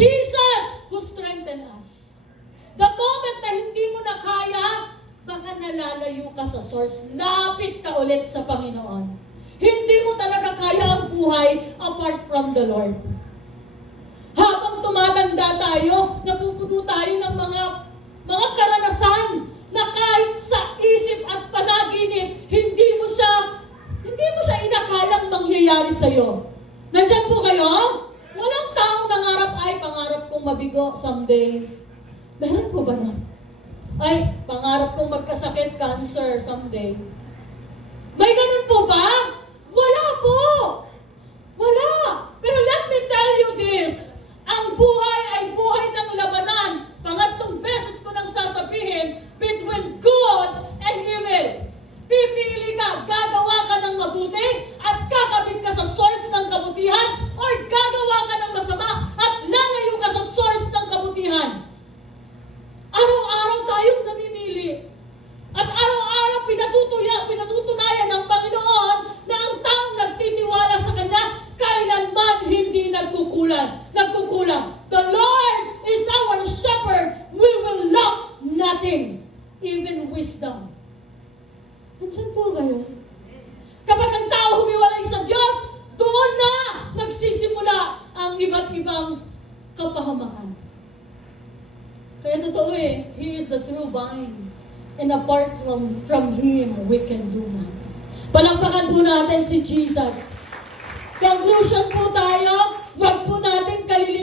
Jesus who strengthen us. The moment na hindi mo na kaya, baka nalalayo ka sa source. Lapit ka ulit sa Panginoon. Hindi mo talaga kaya ang buhay apart from the Lord. Habang tumatanda tayo, napupuno tayo ng mga karanasan na kahit sa isip at panaginip, hindi mo siya inakalang mangyayari sa'yo. Nandyan po kayo? Walang taong nangarap, ay, pangarap kong mabigo someday. Meron po ba na? Ay, pangarap kong magkasakit, cancer someday. May ganun po ba? Wala po! Wala! Pero let me tell you this, ang buhay ay buhay ng labanan. Pangatlong beses ko nang sasabihin, between good and evil. Pipili ka, gagawa ka ng mabuti at kakabit ka sa source ng kabutihan, or gagawa ka ng masama at lalayo ka sa source ng kabutihan. Araw-araw tayong namimili. At araw-araw pinatutunayan ng Panginoon na ang taong nagtitiwala sa Kanya, kailanman hindi nagkukulang. The Lord is our shepherd. We will lack nothing, even wisdom. Nandiyan po kayo? Kapag ang tao humiwalay sa Diyos, doon na nagsisimula ang iba't ibang kapahamakan. Kaya totoo He is the true vine. And apart from Him, we can do nothing. Palakpakan po natin si Jesus. Conclusion po tayo, wag po natin